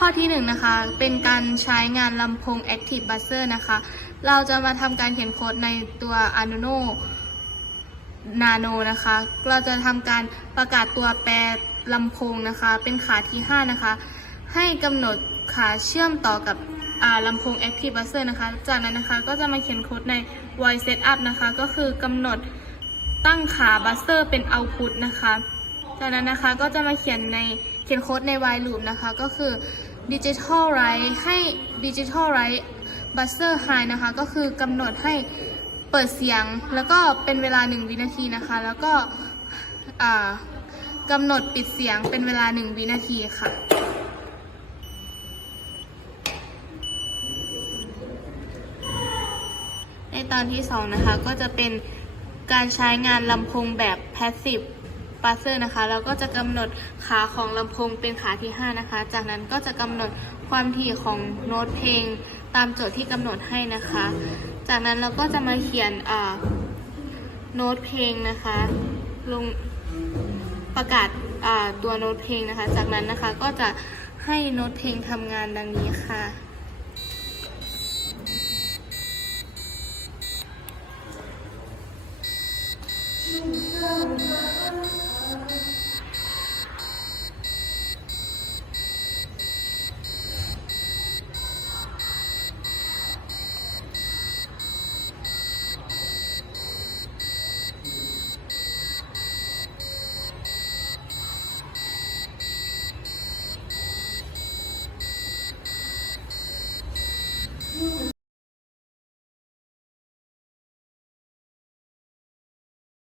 ข้อที่1นงนะคะ เป็นการใช้งานลำโพง Active Buzzer นะคะ เราจะมาทำการเขียนโค้ดในตัว Arduino Nano นะคะ เราจะทำการประกาศตัวแปรลำโพงนะคะ เป็นขาที่ 5 นะคะ ให้กำหนดขาเชื่อมต่อกับลำโพง Active Buzzer นะคะ จากนั้นนะคะก็จะมาเขียนโค้ดใน Voice Setup นะคะ ก็คือกำหนดตั้งขา Buzzer เป็น Output นะคะ จากนั้นนะคะก็จะมาเขียนใน เขียนโค้ดใน while loop นะคะ ก็คือ digital write ให้ digital write buzzer high นะคะ ก็คือกำหนดให้เปิดเสียง แล้วก็เป็นเวลา 1 วินาทีนะคะ แล้วก็กำหนดปิดเสียงเป็นเวลา 1 วินาทีค่ะในตอนที่ 2 นะคะ ก็จะเป็นการใช้งานลำโพงแบบ passive buzzer นะคะแล้วก็จะกำหนดขาของลำโพงเป็นขาที่ 5 นะคะ จากนั้นก็จะกำหนดความถี่ของโน้ตเพลงตามโจทย์ที่กำหนดให้นะคะ จากนั้นเราก็จะมาเขียนโน้ตเพลงนะคะลงประกาศตัวโน้ตเพลงนะคะ จากนั้นนะคะก็จะให้โน้ตเพลงทำงานดังนี้ค่ะ I'm